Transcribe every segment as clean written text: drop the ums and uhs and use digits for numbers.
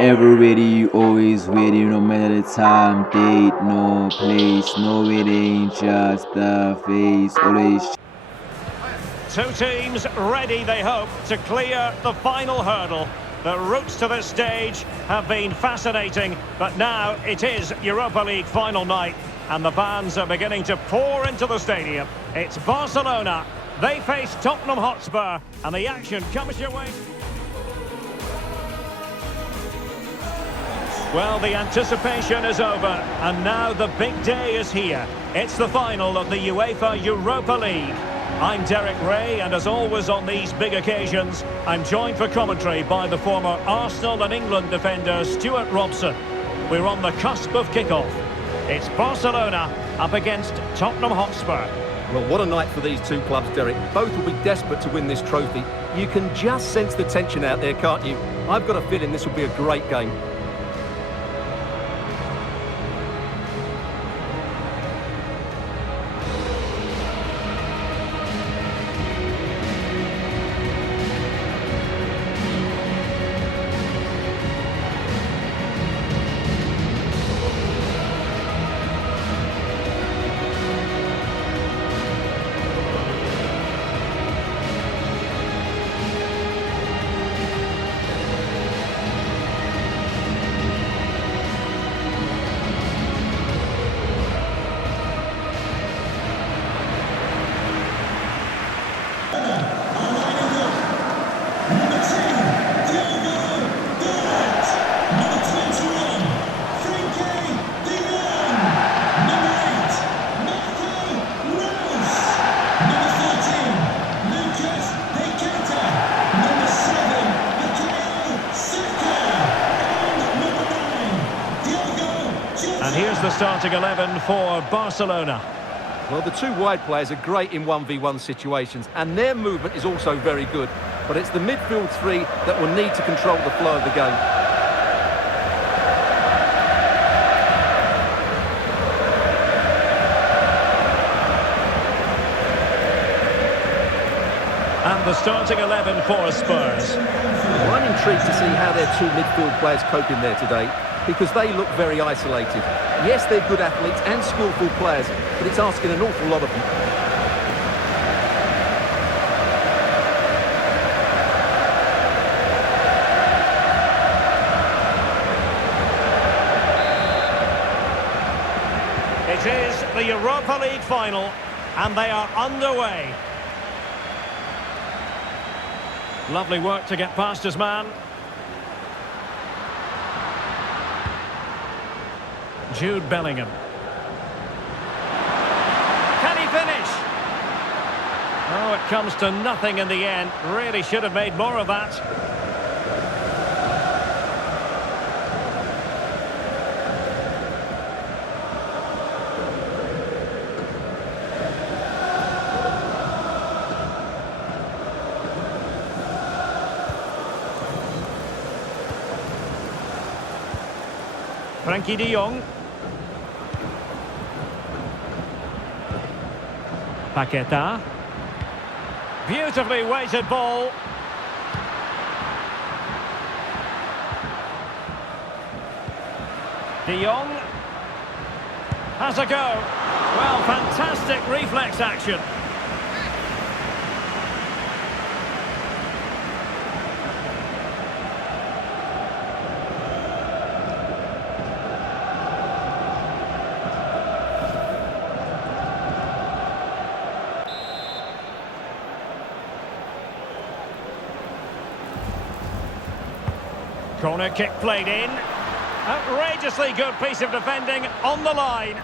Eveready, always ready, no matter the time, date, no place, no it ain't just the face, always. Two teams ready, they hope, to clear the final hurdle. The routes to this stage have been fascinating, but now it is Europa League final night, and the fans are beginning to pour into the stadium. It's Barcelona. They face Tottenham Hotspur, and the action comes your way. Well, the anticipation is over, and now the big day is here. It's the final of the Uefa Europa League. I'm Derek Ray, and as always on these big occasions, I'm joined for commentary by the former Arsenal and England defender Stuart Robson. We're on the cusp of kickoff. It's Barcelona up against Tottenham Hotspur. Well, what a night for these two clubs, Derek. Both will be desperate to win this trophy. You can just sense the tension out there, can't you? I've got a feeling this will be a great game. And here's the starting 11 for Barcelona. Well, the two wide players are great in 1v1 situations, and their movement is also very good. But it's the midfield three that will need to control the flow of the game. And the starting 11 for Spurs. Well, I'm intrigued to see how their two midfield players cope in there today, because they look very isolated. Yes, they're good athletes and skillful players, but it's asking an awful lot of them. It is the Europa League final, and they are underway. Lovely work to get past his man. Jude Bellingham. Can he finish? Oh, it comes to nothing in the end. Really should have made more of that. Frankie de Jong. Paqueta. Beautifully weighted ball. De Jong has a go. Well, fantastic reflex action. Corner kick played in. Outrageously good piece of defending on the line.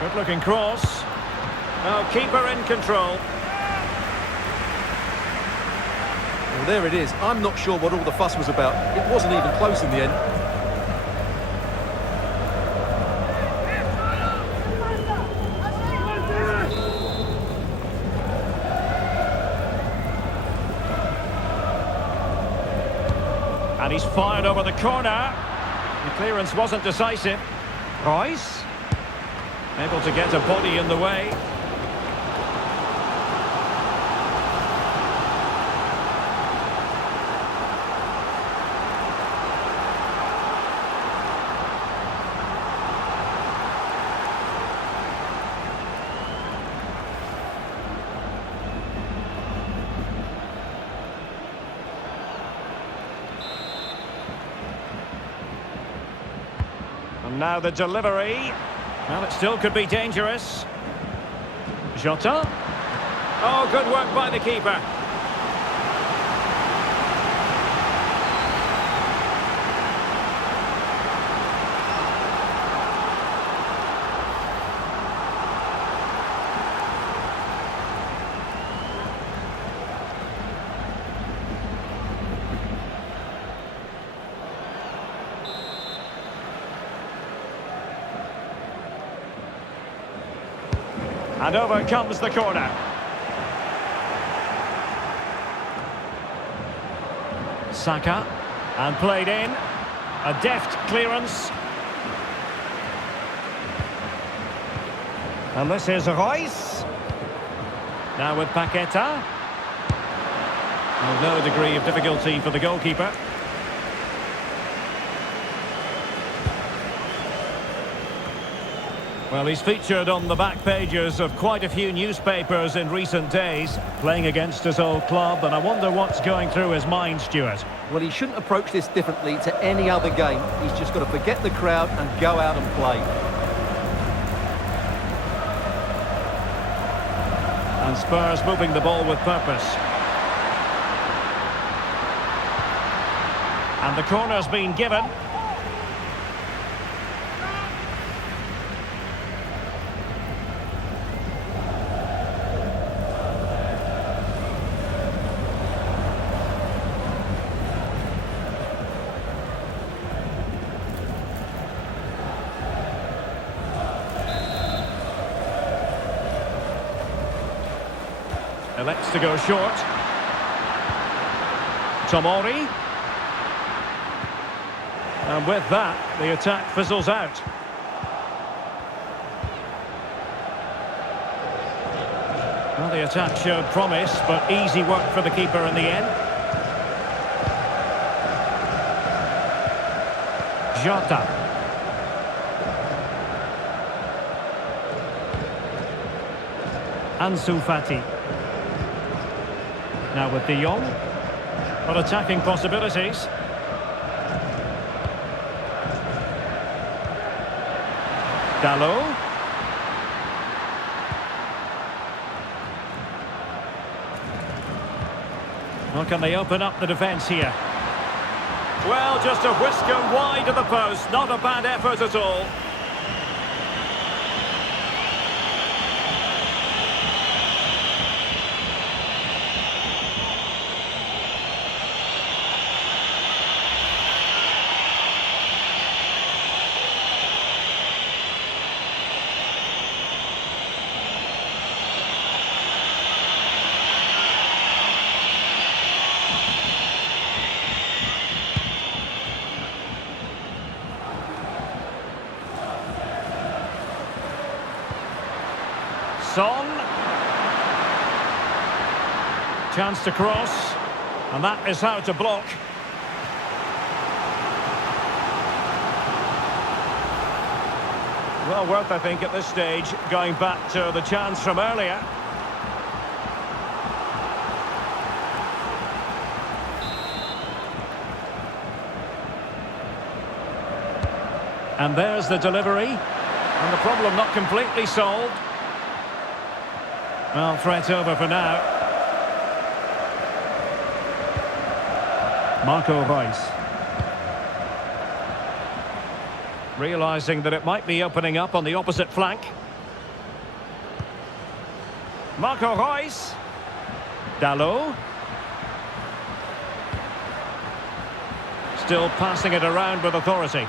Good looking cross. Oh, keeper in control. Well, there it is. I'm not sure what all the fuss was about. It wasn't even close in the end. And he's fired over the corner. The clearance wasn't decisive. Royce. Able to get a body in the way. And now the delivery. Well, it still could be dangerous. Jota. Oh, good work by the keeper. And over comes the corner. Saka, and played in. A deft clearance. And this is Royce. Now with Paqueta. Well, no degree of difficulty for the goalkeeper. Well, he's featured on the back pages of quite a few newspapers in recent days, playing against his old club, and I wonder what's going through his mind, Stuart. Well, he shouldn't approach this differently to any other game. He's just got to forget the crowd and go out and play. And Spurs moving the ball with purpose. And the corner's been given. Elects to go short. Tomori. And with that, the attack fizzles out. Well, the attack showed promise, but easy work for the keeper in the end. Jota. Ansu Fati. Now with De Jong. But attacking possibilities. Dalot. Well, can they open up the defence here? Well, just a whisker wide of the post. Not a bad effort at all. Son. Chance to cross. And that is how to block. Well worth, I think, at this stage, going back to the chance from earlier. And there's the delivery. And the problem not completely solved. Well, threat over for now. Marco Reus. Realising that it might be opening up on the opposite flank. Marco Reus. Dalot. Still passing it around with authority.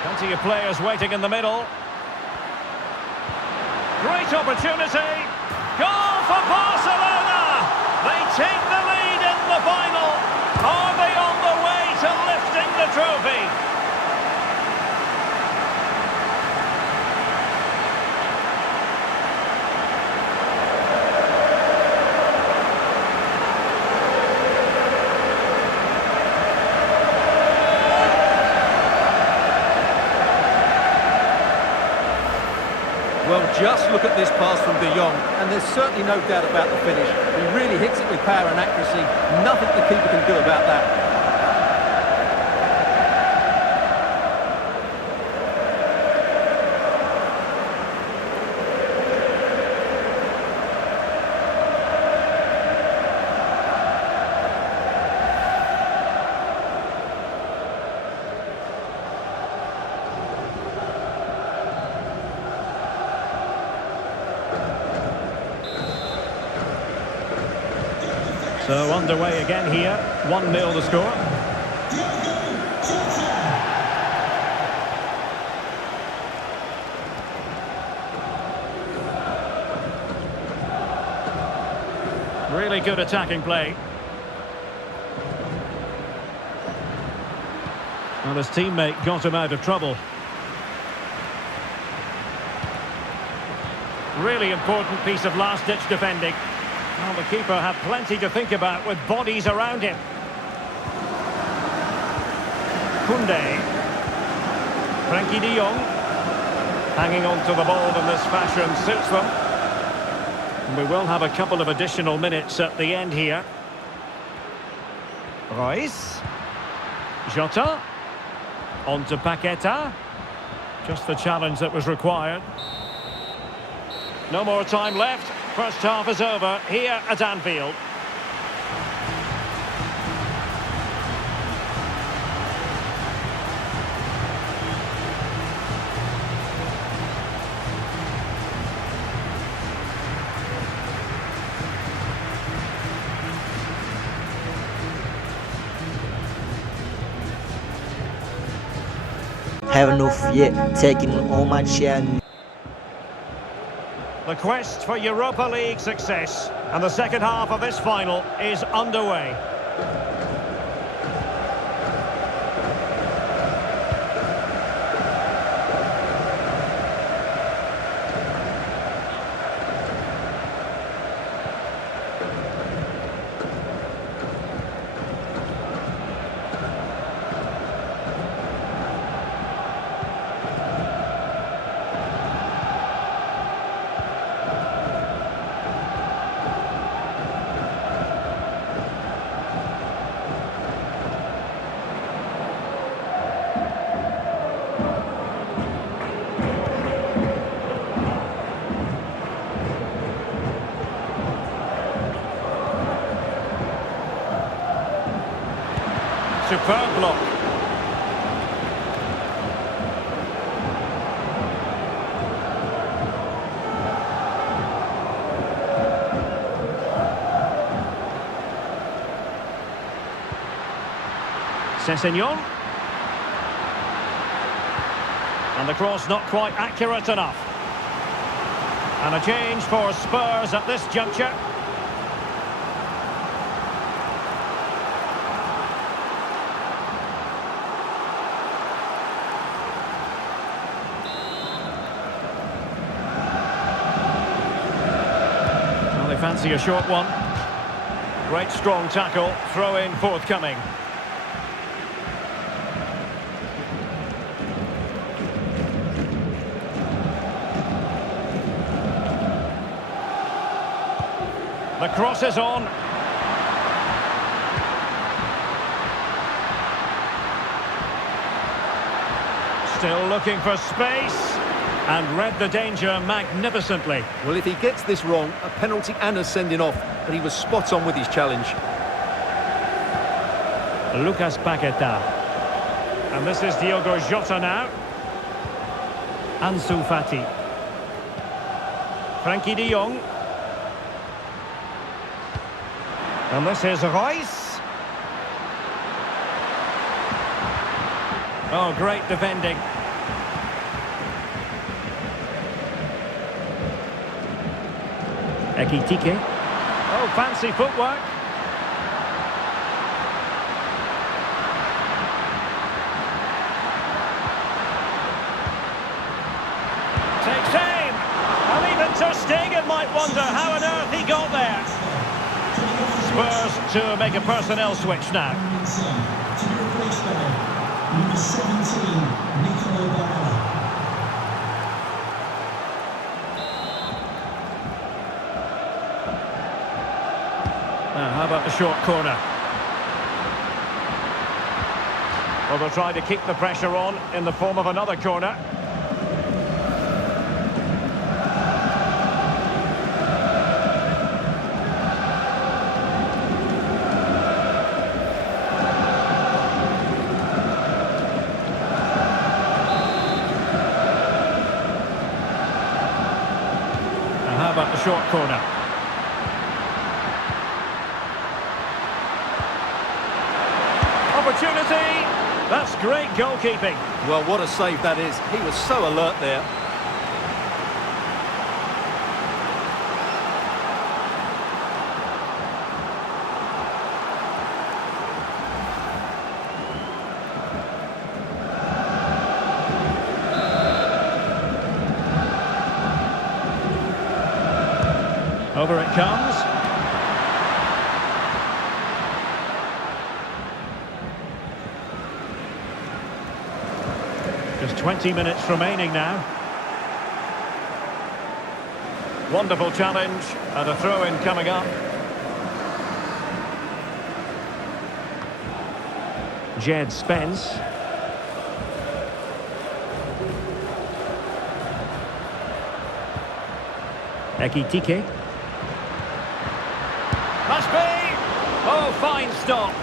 Plenty of players waiting in the middle. Great opportunity. Goal for Barcelona. They take the lead in the final. Are they on the way to lifting the trophy? Well, just look at this pass from De Jong, and there's certainly no doubt about the finish. He really hits it with power and accuracy. Nothing the keeper can do about that. So underway again here, 1-0 the score. Really good attacking play. Well, his teammate got him out of trouble. Really important piece of last-ditch defending. Well, the keeper had plenty to think about with bodies around him. Koundé. Frenkie de Jong. Hanging on to the ball in this fashion suits them. And we will have a couple of additional minutes at the end here. Reus. Jota. On to Paqueta. Just the challenge that was required. No more time left. First half is over here at Anfield. Have enough yet, taking all my share. The quest for Europa League success, and the second half of this final is underway. Superb block. Sessegnon. And the cross not quite accurate enough. And a change for Spurs at this juncture. Fancy a short one. Great strong tackle, throw in forthcoming. The cross is on. Still looking for space. And read the danger magnificently. Well, if he gets this wrong, a penalty and a sending off, but he was spot on with his challenge. Lucas Paqueta. And this is Diogo Jota now. Ansu Fati. Frenkie de Jong. And this is Reus. Oh, great defending. Ekitike. Oh, fancy footwork. Takes aim. And even Ter Stegen might wonder how on earth he got there. Spurs to make a personnel switch now. Number 17, How about the short corner? Well, they'll try to keep the pressure on in the form of another corner. And how about the short corner? opportunity. That's great goalkeeping. Well, what a save that is. He was so alert there. Over it comes. Just 20 minutes remaining now. Wonderful challenge and a throw-in coming up. Jed Spence. Ekitike. Must be! Oh, fine stop.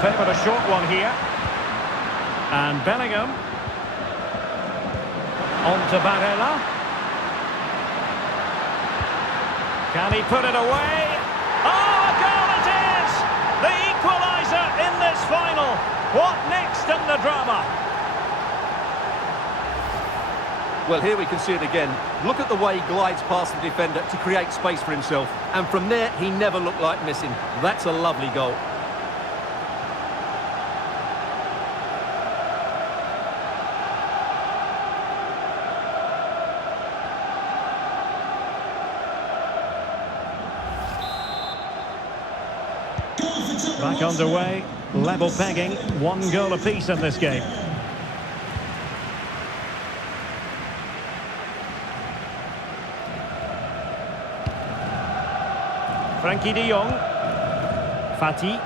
Favoured a short one here. And Bellingham. On to Barella. Can he put it away? Oh, a goal it is! The equaliser in this final. What next in the drama? Well, here we can see it again. Look at the way he glides past the defender to create space for himself. And from there, he never looked like missing. That's a lovely goal. Back underway, level pegging, 1 goal apiece in this game. Frankie de Jong. Fati.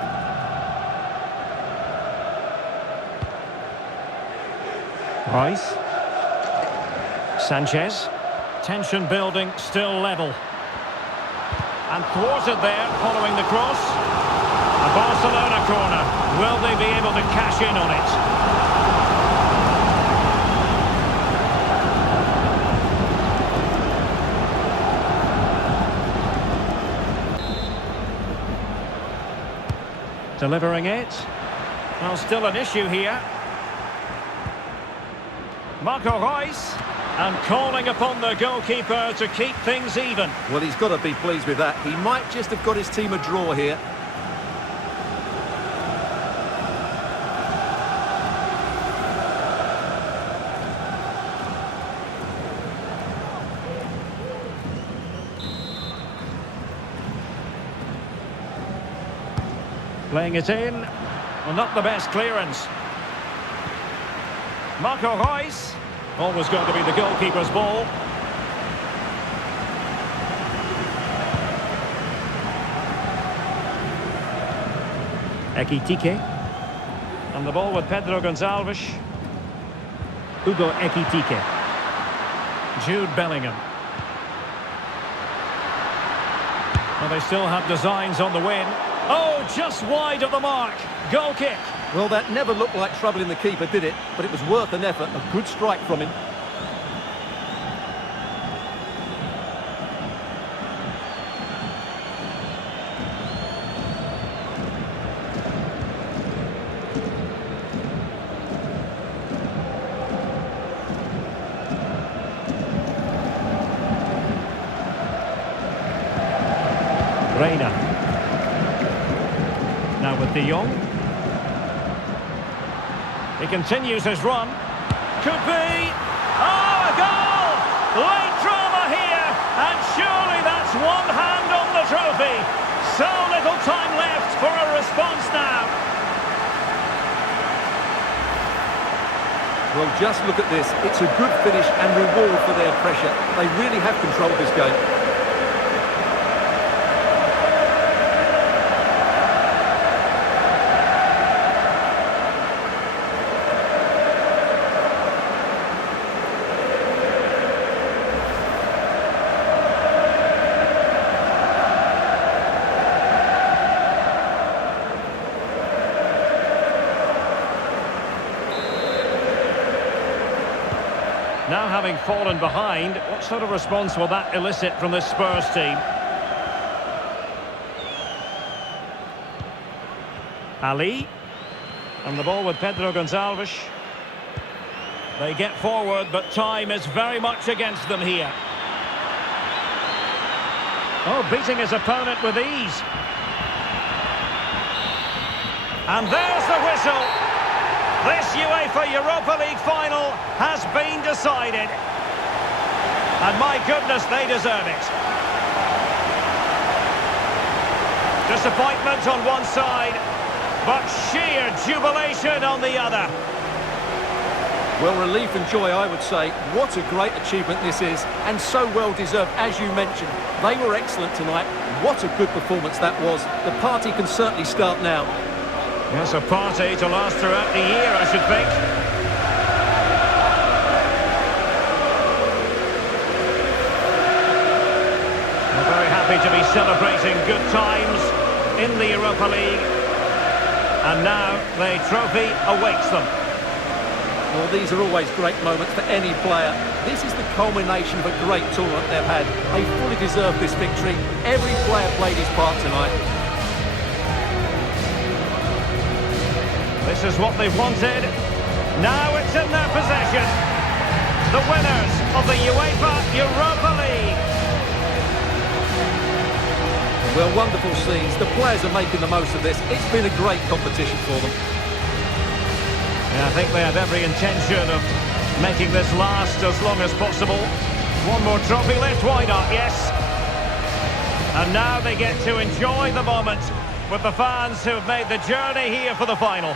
Rice. Sanchez. Tension building, still level. And thwarted there, following the cross. A Barcelona corner. Will they be able to cash in on it? Delivering it. Well, still an issue here. Marco Reus. And calling upon the goalkeeper to keep things even. Well, he's got to be pleased with that. He might just have got his team a draw here. Playing it in. Well, not the best clearance. Marco Reus. Always going to be the goalkeeper's ball. Ekitike. And the ball with Pedro Gonçalves. Hugo Ekitike. Jude Bellingham. Well, they still have designs on the win. Oh, just wide of the mark. Goal kick. Well, that never looked like troubling the keeper, did it? But it was worth an effort. A good strike from him. Reina. Now with De Jong. He continues his run. Could be. Oh, a goal! Late drama here, and surely that's one hand on the trophy. So little time left for a response now. Well, just look at this. It's a good finish and reward for their pressure. They really have controlled this game. Now having fallen behind, what sort of response will that elicit from this Spurs team? Ali. And the ball with Pedro Gonçalves. They get forward, but time is very much against them here. Oh, beating his opponent with ease. And there's the whistle. This UEFA Europa League Final has been decided. And my goodness, they deserve it. Disappointment on one side, but sheer jubilation on the other. Well, relief and joy, I would say. What a great achievement this is, and so well deserved, as you mentioned. They were excellent tonight. What a good performance that was. The party can certainly start now. Yes, a party to last throughout the year, I should think. We're very happy to be celebrating good times in the Europa League. And now the trophy awaits them. Well, these are always great moments for any player. This is the culmination of a great tournament they've had. They fully deserve this victory. Every player played his part tonight. This is what they've wanted. Now it's in their possession. The winners of the UEFA Europa League. Well, wonderful scenes. The players are making the most of this. It's been a great competition for them. Yeah, I think they have every intention of making this last as long as possible. One more trophy left, why not? Yes. And now they get to enjoy the moment with the fans who have made the journey here for the final.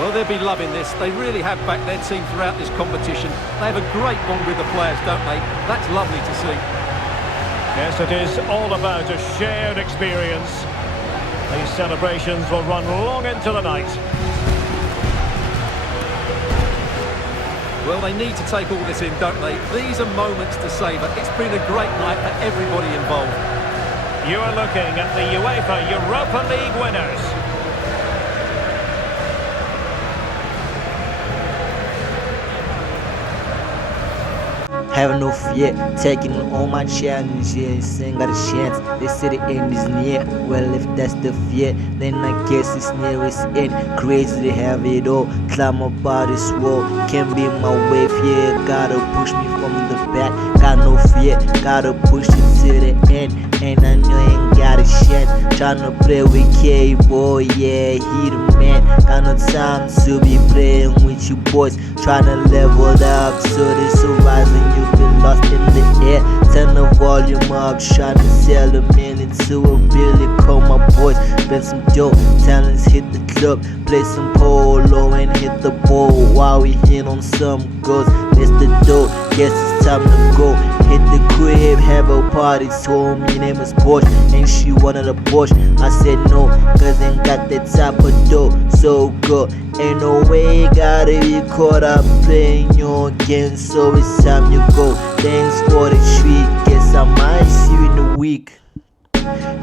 Well, they'll be loving this. They really have backed their team throughout this competition. They have a great bond with the players, don't they? That's lovely to see. Yes, it is all about a shared experience. These celebrations will run long into the night. Well, they need to take all this in, don't they? These are moments to savour. It's been a great night for everybody involved. You are looking at the UEFA Europa League winners. Have no fear, taking all my challenges, ain't got a chance. They say the end is near. Well, if that's the fear, then I guess it's near its end. Crazy to have it all, climb up out this wall. Can't be my wave here, gotta push me from the back. Got no fear, gotta push it to the end. And I know I ain't got a chance. Tryna play with K.boi, yeah, he the man. Got no time to be playing with you boys. Tryna level up so this horizon you been lost in the air. Turn the volume up, tryna sell a million to a billion. Call my boys, spend some dope. Talents hit the club, play some polo and hit the ball while we hit on some goals. Miss the dope, guess it's time to go. Hit the crib, have a party. Told me name is Porsche, and she wanted a Porsche. I said no, cause ain't got that type of dough. So good, ain't no way, gotta be caught up playing your game. So it's time you go. Thanks for the treat, guess I might see you in a week.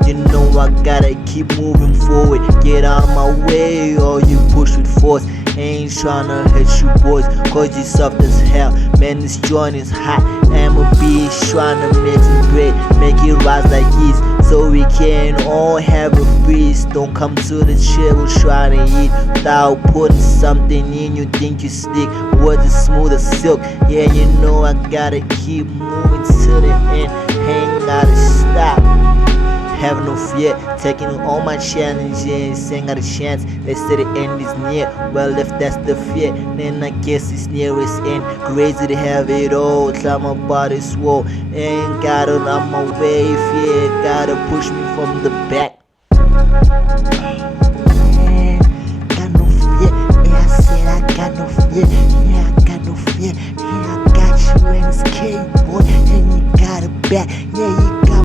You know I gotta keep moving forward. Get out of my way or you push with force. Ain't tryna hurt you boys, cause you soft as hell. Man, this joint is hot. I'm a beast tryna make some bread, make it rise like yeast, so we can all have a feast. Don't come to the table tryna eat without putting something in. You think you slick, words is smooth as silk. Yeah, you know I gotta keep moving to the end. Ain't gotta stop. have no fear, taking all my challenges, saying got a chance. They say the end is near. Well, if that's the fear, then I guess it's nearest end. Crazy to have it all, climb my body's wall. Ain't got it on my way, fear gotta push me from the back. Got no fear, yeah, I said I got no fear.